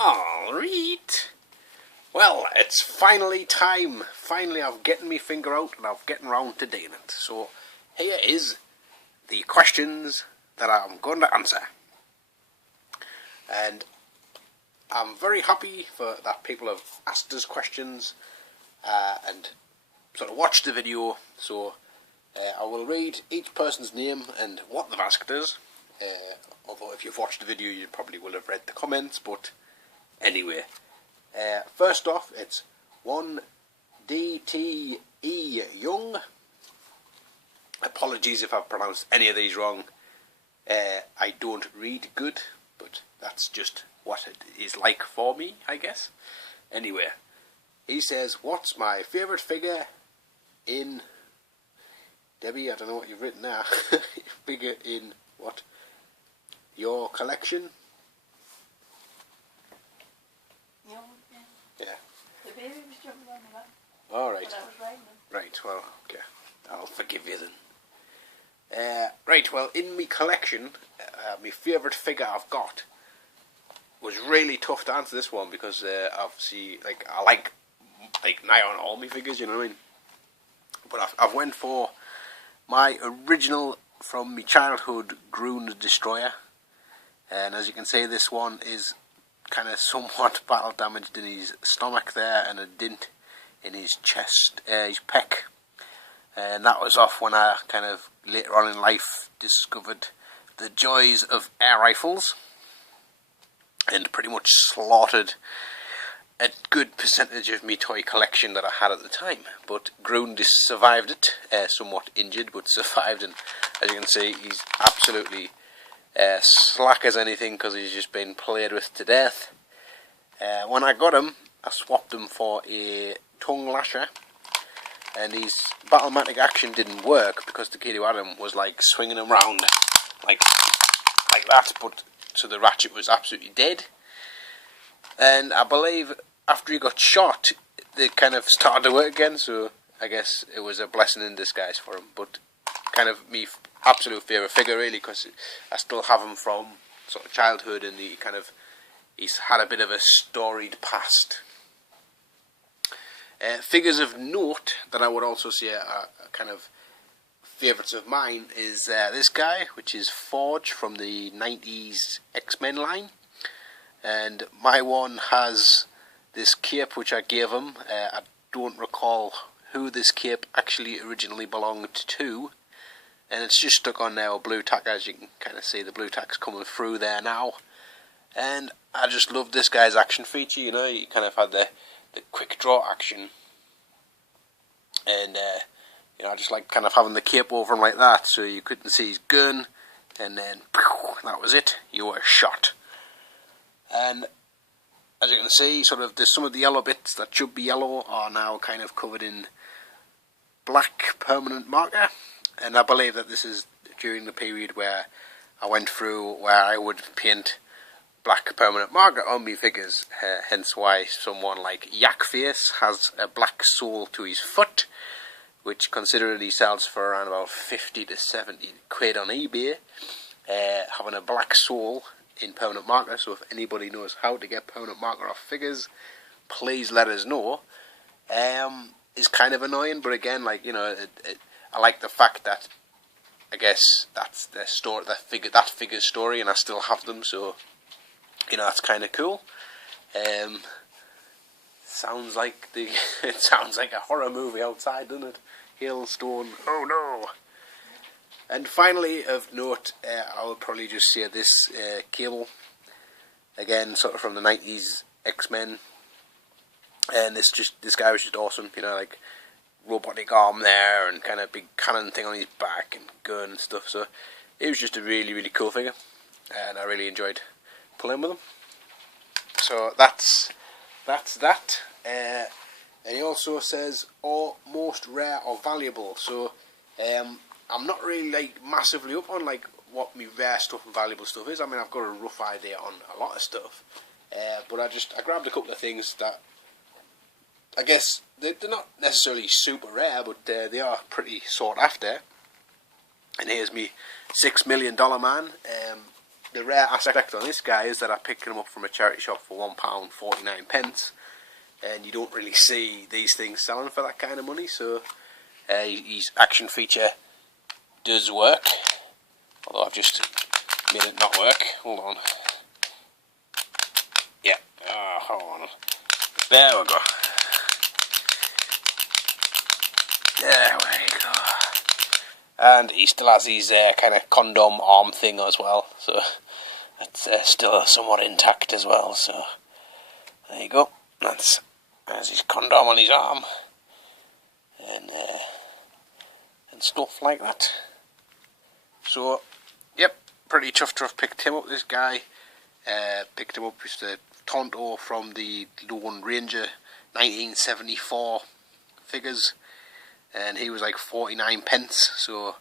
Alright. Well, it's finally time. Finally I've gotten my finger out and I've gotten round to doing it. So here is the questions that I'm going to answer. And I'm very happy for that people have asked us questions and sort of watched the video. So I will read each person's name and what they've asked us. Although if you've watched the video you probably will have read the comments, but anyway. First off, it's 1DTE Young. Apologies if I've pronounced any of these wrong. I don't read good, but that's just what it is like for me, I guess. Anyway, he says, what's my favourite figure in... Debbie, I don't know what you've written now. Figure in what? Your collection? Yeah. The baby was jumping on the back. Alright. But I was riding them. Right, well, okay. I'll forgive you then. Right, well, in my collection, my favourite figure I've got was really tough to answer this one because obviously, like, I like nigh on all my figures, you know what I mean? But I've went for my original from my childhood Groon the Destroyer, and as you can see, this one is kind of somewhat battle damaged in his stomach there and a dint in his chest, his pec. And that was off when I kind of later on in life discovered the joys of air rifles and pretty much slaughtered a good percentage of my toy collection that I had at the time. But Groon survived it, somewhat injured but survived, and as you can see he's absolutely slack as anything because he's just been played with to death. When I got him, I swapped him for a tongue lasher, and his battlematic action didn't work because the kid who had him was like swinging him round like that, but so the ratchet was absolutely dead. And I believe after he got shot they kind of started to work again, so I guess it was a blessing in disguise for him. But kind of me absolute favourite figure really, because I still have him from sort of childhood, and he's had a bit of a storied past. Figures of note that I would also say are kind of favourites of mine is this guy, which is Forge from the 90s X-Men line. And my one has this cape which I gave him. I don't recall who this cape actually originally belonged to, and it's just stuck on now a blue tack, as you can kind of see the blue tack's coming through there now. And I just loved this guy's action feature, you know, you kind of had the quick draw action, and you know, I just like kind of having the cape over him like that so you couldn't see his gun, and then that was it, you were shot. And as you can see, sort of there's some of the yellow bits that should be yellow are now kind of covered in black permanent marker, and I believe that this is during the period where I went through where I would paint black permanent marker on me figures, hence why someone like Yakface has a black sole to his foot, which considering he sells for around about 50 to 70 quid on eBay, having a black sole in permanent marker. So if anybody knows how to get permanent marker off figures, please let us know. It's kind of annoying, but again, like, you know, I like the fact that I guess that's the story, that figure's story, and I still have them, so you know, that's kind of cool. Sounds like it sounds like a horror movie outside, doesn't it? Hailstone, oh no. And finally, of note, I will probably just say this Cable, again, sort of from the 90s X-Men, and this guy was just awesome, you know, like robotic arm there, and kind of big cannon thing on his back, and gun and stuff, so it was just a really, really cool figure, and I really enjoyed playing with him. So that's that. And he also says, or most rare or valuable, so I'm not really like massively up on like what my rare stuff and valuable stuff is. I mean, I've got a rough idea on a lot of stuff, but I grabbed a couple of things that I guess they're not necessarily super rare, but they are pretty sought after. And here's me $6 Million Man. the rare aspect on this guy is that I picked him up from a charity shop for £1.49, and you don't really see these things selling for that kind of money. So his action feature does work, although I've just made it not work. Hold on. Yeah. Hold on. There we go. There we go. And he still has his kind of condom arm thing as well, so it's still somewhat intact as well. So there you go. That's his condom on his arm, and stuff like that. So, yep, pretty chuffed to have picked him up. This guy picked him up with the Tonto from the Lone Ranger 1974 figures, and he was like 49p. So, I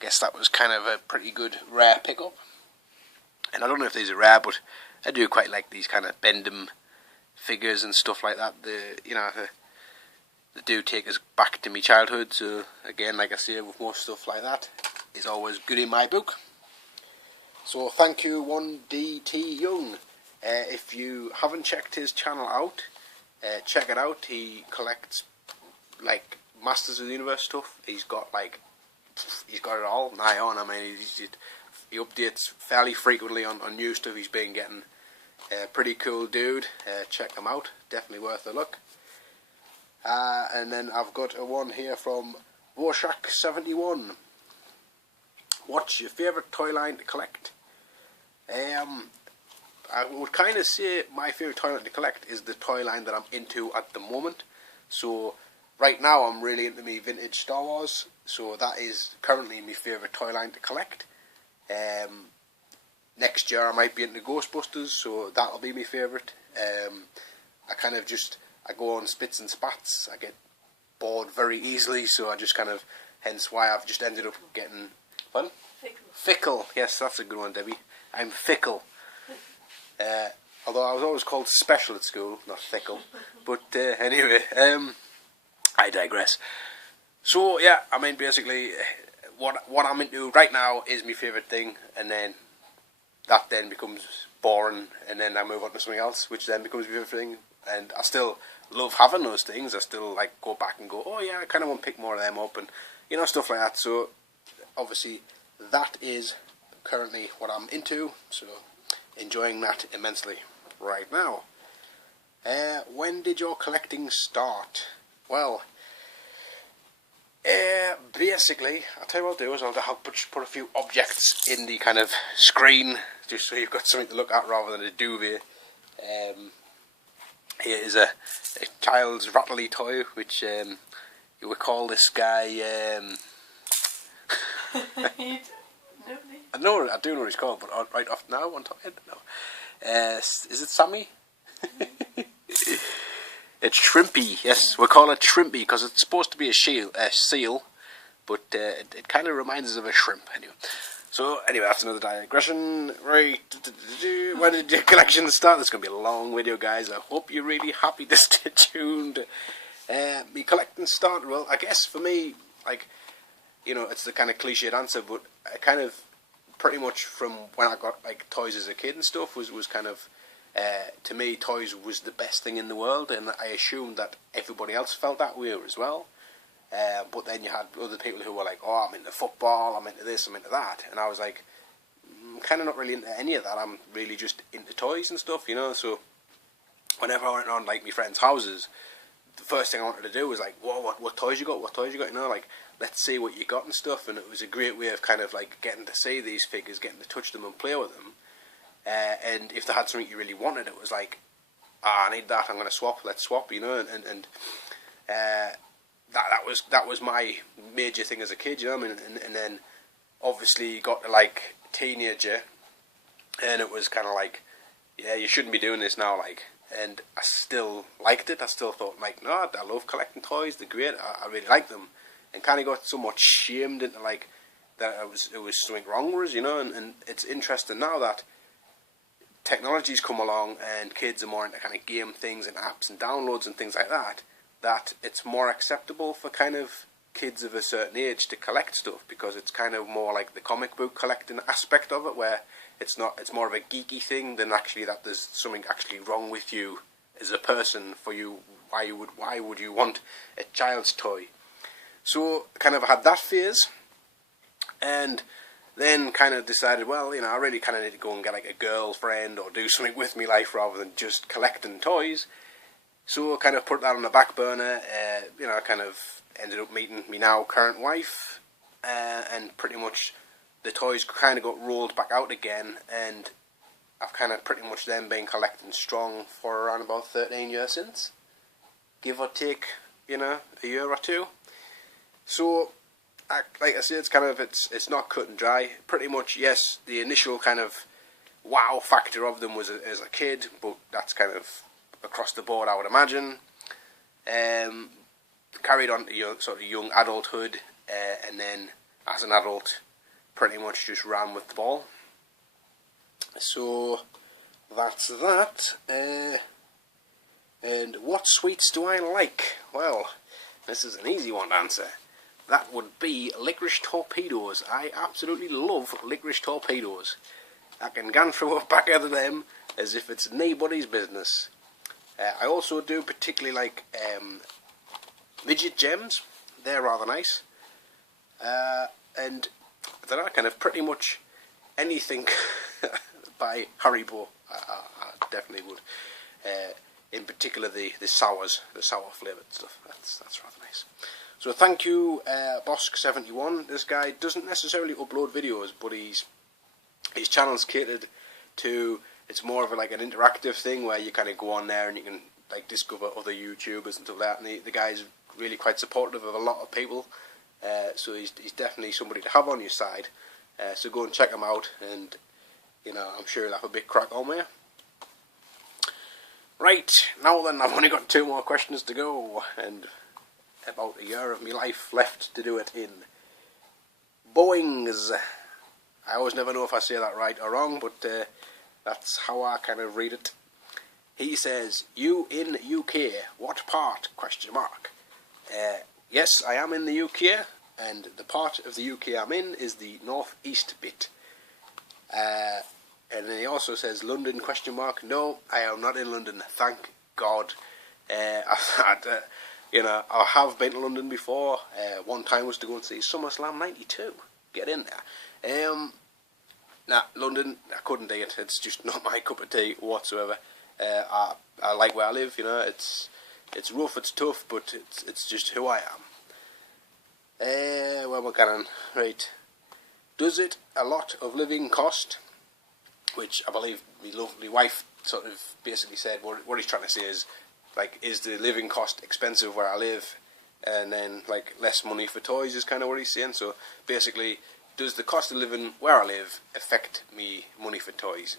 guess that was kind of a pretty good rare pickup. And I don't know if these are rare, but I do quite like these kind of Bendham figures and stuff like that. They do take us back to my childhood. So again, like I say, with more stuff like that, is always good in my book. So thank you, 1DT Young. If you haven't checked his channel out, check it out. He collects like Masters of the Universe stuff. He's got it all nigh on. I mean, he updates fairly frequently on new stuff he's been getting. Pretty cool dude. Check him out. Definitely worth a look. And then I've got a one here from Rorschach71. What's your favourite toy line to collect? I would kind of say my favourite toy line to collect is the toy line that I'm into at the moment. So right now I'm really into me vintage Star Wars. So that is currently my favourite toy line to collect. Next year I might be into Ghostbusters, so that'll be my favourite. I go on spits and spats. I get bored very easily, so I just hence why I've just ended up getting... Fun? Fickle. Yes, that's a good one, Debbie. I'm fickle. Although I was always called special at school, not fickle. But anyway, I digress. So yeah, I mean basically what I'm into right now is my favourite thing, and then that then becomes boring, and then I move on to something else, which then becomes my favourite thing. And I still love having those things. I still go back and go, oh yeah, I kind of want to pick more of them up, and stuff like that. So obviously that is currently what I'm into, so enjoying that immensely right now. When did your collecting start? Well, basically, I'll tell you what I'll do is I'll put a few objects in the kind of screen, just so you've got something to look at rather than a duvet. Here is a child's rattly toy, which you would call this guy... I do know what he's called, but right off now on top of it, no. Is it Sammy? It's Shrimpy. Yes, we call it Shrimpy because it's supposed to be a seal, but it kind of reminds us of a shrimp. Anyway, that's another digression. Right, when did your collection start? This is going to be a long video, guys. I hope you're really happy to stay tuned. Me collecting started, well, I guess for me, it's the kind of cliched answer, but I kind of pretty much from when I got toys as a kid and stuff was kind of, to me, toys was the best thing in the world, and I assumed that everybody else felt that way as well. But then you had other people who were like, oh, I'm into football, I'm into this, I'm into that, and I was like, I'm kind of not really into any of that. I'm really just into toys and stuff, so whenever I went on my friends' houses, the first thing I wanted to do was whoa, what toys you got, let's see what you got and stuff. And it was a great way of kind of getting to see these figures, getting to touch them and play with them. And if they had something you really wanted, it was I need that, I'm going to swap, let's swap, and that was my major thing as a kid, and then obviously got to teenager, and it was kind of yeah, you shouldn't be doing this now, and I still liked it. I still thought no, I love collecting toys, they're great, I really like them, and kind of got somewhat shamed into that it was something wrong with us, and it's interesting now that technology's come along and kids are more into kind of game things and apps and downloads and things like that, that it's more acceptable for kind of kids of a certain age to collect stuff, because it's kind of more like the comic book collecting aspect of it, where it's not. It's more of a geeky thing than actually that there's something actually wrong with you as a person for you. Why would you want a child's toy? So kind of had that phase, and then kind of decided, well, I really kind of need to go and get like a girlfriend or do something with my life rather than just collecting toys. So I kind of put that on the back burner. I kind of ended up meeting my now current wife, and pretty much the toys kind of got rolled back out again, and I've kind of pretty much then been collecting strong for around about 13 years since, give or take, a year or two. So, like I said, it's not cut and dry. Pretty much, yes, the initial kind of wow factor of them was as a kid, but that's kind of across the board, I would imagine. Carried on to sort of young adulthood, and then as an adult, pretty much just ran with the ball. So that's that. And what sweets do I like? Well, this is an easy one to answer. That would be licorice torpedoes. I absolutely love licorice torpedoes. I can gan through a pack of them as if it's nobody's business. I also do particularly like midget gems. They're rather nice. And I don't know, kind of pretty much anything by Haribo, I definitely would. In particular, the sours, the sour flavoured stuff. That's rather nice. So thank you, Bosk71. This guy doesn't necessarily upload videos, but his channel's catered to. It's more of like an interactive thing where you kind of go on there and you can like discover other YouTubers and stuff like that. And the guy's really quite supportive of a lot of people. So he's definitely somebody to have on your side. So go and check him out, and I'm sure he'll have a big crack on with you. Right, now then, I've only got 2 more questions to go, and about a year of my life left to do it in. Boings. I always never know if I say that right or wrong, but that's how I kind of read it. He says, "You in UK? What part? ? Yes, I am in the UK, and the part of the UK I'm in is the northeast bit. And then he also says, London ? No, I am not in London, thank God. I have been to London before. One time was to go and see SummerSlam 92. Get in there. London, I couldn't do it. It's just not my cup of tea whatsoever. I like where I live, it's rough, it's tough, but it's just who I am. Where am I going? Right. Does it a lot of living cost? Which I believe my lovely wife sort of basically said what he's trying to say is, like, is the living cost expensive where I live, and then, like, less money for toys is kind of what he's saying. So, basically, does the cost of living where I live affect me money for toys?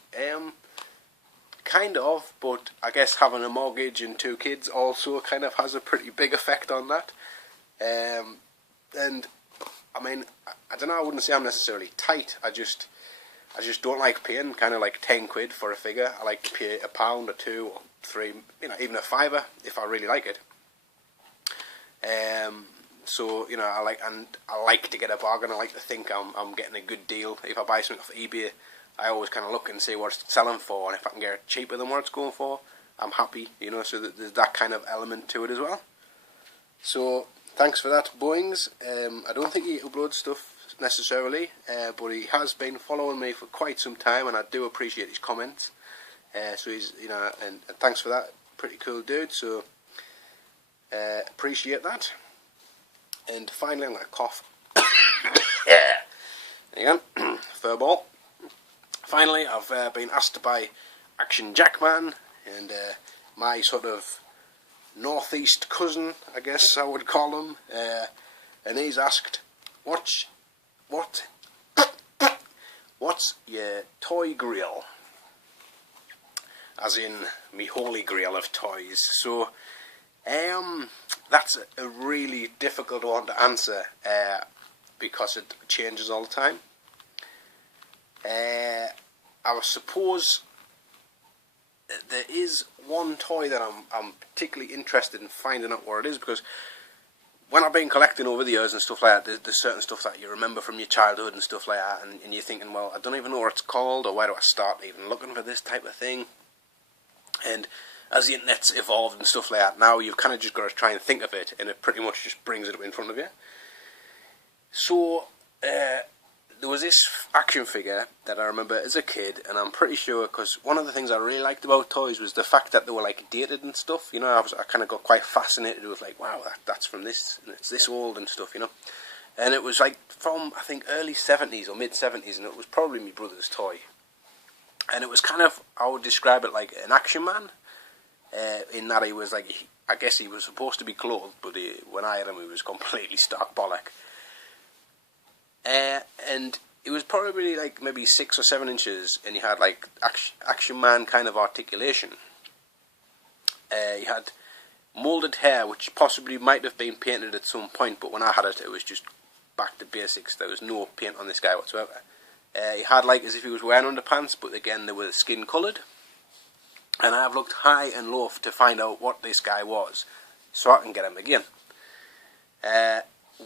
Kind of, but I guess having a mortgage and 2 kids also kind of has a pretty big effect on that. And, I mean, I don't know, I wouldn't say I'm necessarily tight, I just don't like paying kind of like 10 quid for a figure. I like to pay £1 or 2 or 3, even a £5 if I really like it. So I like to get a bargain. I like to think I'm getting a good deal. If I buy something off eBay, I always kind of look and see what it's selling for, and if I can get it cheaper than what it's going for, I'm happy. So that there's that kind of element to it as well. So thanks for that, Boings. I don't think he uploads stuff necessarily, but he has been following me for quite some time, and I do appreciate his comments. So he's, and thanks for that. Pretty cool dude. So appreciate that. And finally, I'm going to cough. There you go. Furball. Finally, I've been asked by Action Jackman and my sort of northeast cousin, I guess I would call him, and he's asked, what's your toy grail? As in, me holy grail of toys. So, that's a really difficult one to answer, because it changes all the time. I suppose there is one toy that I'm particularly interested in finding out what it is, because when I've been collecting over the years and stuff like that, there's certain stuff that you remember from your childhood and stuff like that, and you're thinking, well, I don't even know what it's called, or where do I start even looking for this type of thing? And as the internet's evolved and stuff like that, now you've kind of just got to try and think of it, and it pretty much just brings it up in front of you. So, there was this action figure that I remember as a kid, and I'm pretty sure, because one of the things I really liked about toys was the fact that they were like dated and stuff. You know, I kind of got quite fascinated with like, wow, that's from this, and it's this old and stuff, you know. And it was like from, I think, early 70s or mid 70s, and it was probably my brother's toy. And it was kind of, I would describe it like an action man, in that he was like, I guess he was supposed to be clothed, but when I had him, he was completely stark bollock. And it was probably like maybe 6 or 7 inches, and he had like action man kind of articulation. He had moulded hair, which possibly might have been painted at some point, but when I had it, it was just back to basics. There was no paint on this guy whatsoever. He had like as if he was wearing underpants, but again they were skin coloured. And I've looked high and low to find out what this guy was, so I can get him again.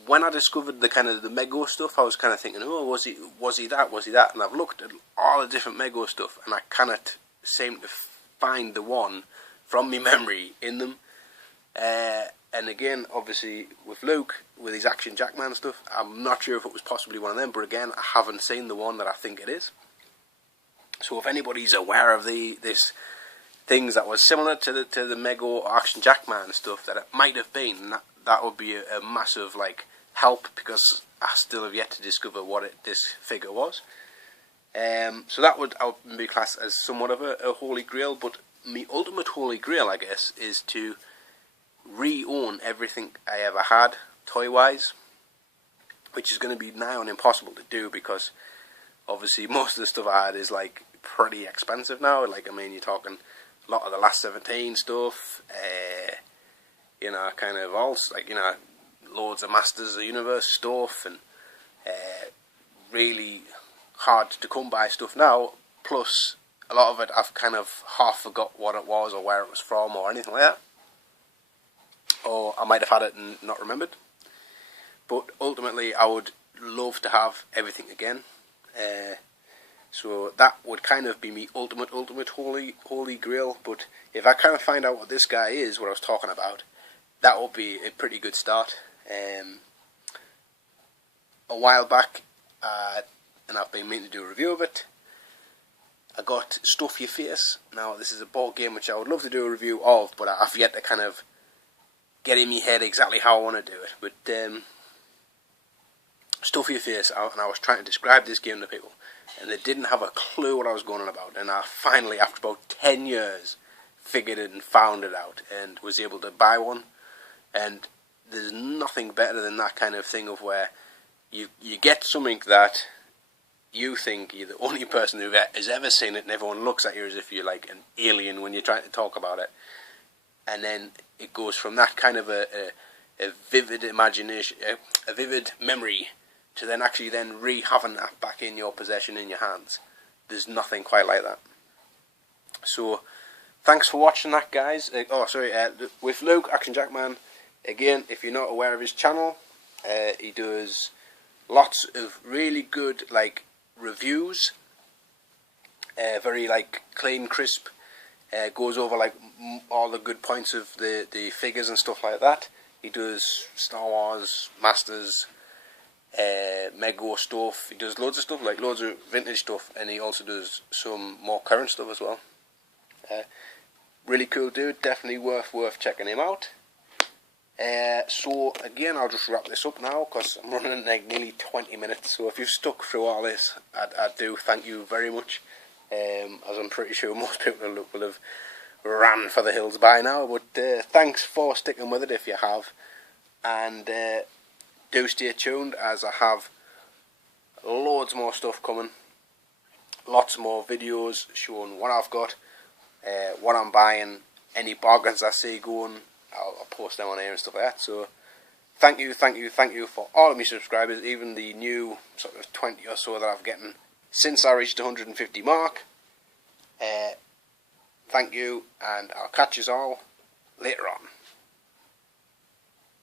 When I discovered the kind of the Mego stuff, I was kind of thinking, oh, was he that? And I've looked at all the different Mego stuff, and I cannot seem to find the one from my memory in them. And again, obviously, with Luke, with his Action Jackman stuff, I'm not sure if it was possibly one of them, but again, I haven't seen the one that I think it is. So if anybody's aware of this things that was similar to the Mego or Action Jackman stuff that it might have been, that would be a massive like help, because I still have yet to discover what this figure was. So that would be classed as somewhat of a holy grail, but my ultimate holy grail, I guess, is to re-own everything I ever had toy-wise, which is going to be nigh on impossible to do, because obviously most of the stuff I had is like pretty expensive now. Like, I mean, you're talking a lot of the Last 17 stuff, you know, kind of also, like, you know, loads of Masters of the Universe stuff, and really hard to come by stuff now, plus a lot of it I've kind of half forgot what it was or where it was from or anything like that, or I might have had it and not remembered. But ultimately I would love to have everything again, so that would kind of be me ultimate holy grail. But if I kind of find out what this guy is, what I was talking about, that would be a pretty good start. A while back, and I've been meaning to do a review of it, I got Stuff Your Face. Now, this is a board game which I would love to do a review of, but I've yet to kind of get in my head exactly how I want to do it. But Stuff Your Face, and I was trying to describe this game to people, and they didn't have a clue what I was going on about. And I finally, after about 10 years, figured it and found it out, and was able to buy one. And there's nothing better than that kind of thing of where you get something that you think you're the only person who has ever seen it, and everyone looks at you as if you're like an alien when you're trying to talk about it. And then it goes from that kind of a vivid imagination, a vivid memory, to then actually then having that back in your possession, in your hands. There's nothing quite like that. So thanks for watching that, guys. With Luke, Action Jackman, again, if you're not aware of his channel, he does lots of really good like reviews, very like clean, crisp, goes over like all the good points of the figures and stuff like that. He does Star Wars, Masters, Mego stuff. He does loads of stuff, like loads of vintage stuff, and he also does some more current stuff as well. Really cool dude, definitely worth checking him out. So again, I'll just wrap this up now, because I'm running like nearly 20 minutes, so if you've stuck through all this, I do thank you very much, as I'm pretty sure most people will have ran for the hills by now, but thanks for sticking with it if you have, and do stay tuned, as I have loads more stuff coming, lots more videos showing what I've got, what I'm buying, any bargains I see going, I'll post them on here and stuff like that. So thank you for all of my subscribers, even the new sort of 20 or so that I've gotten since I reached the 150 mark. Thank you, and I'll catch you all later on.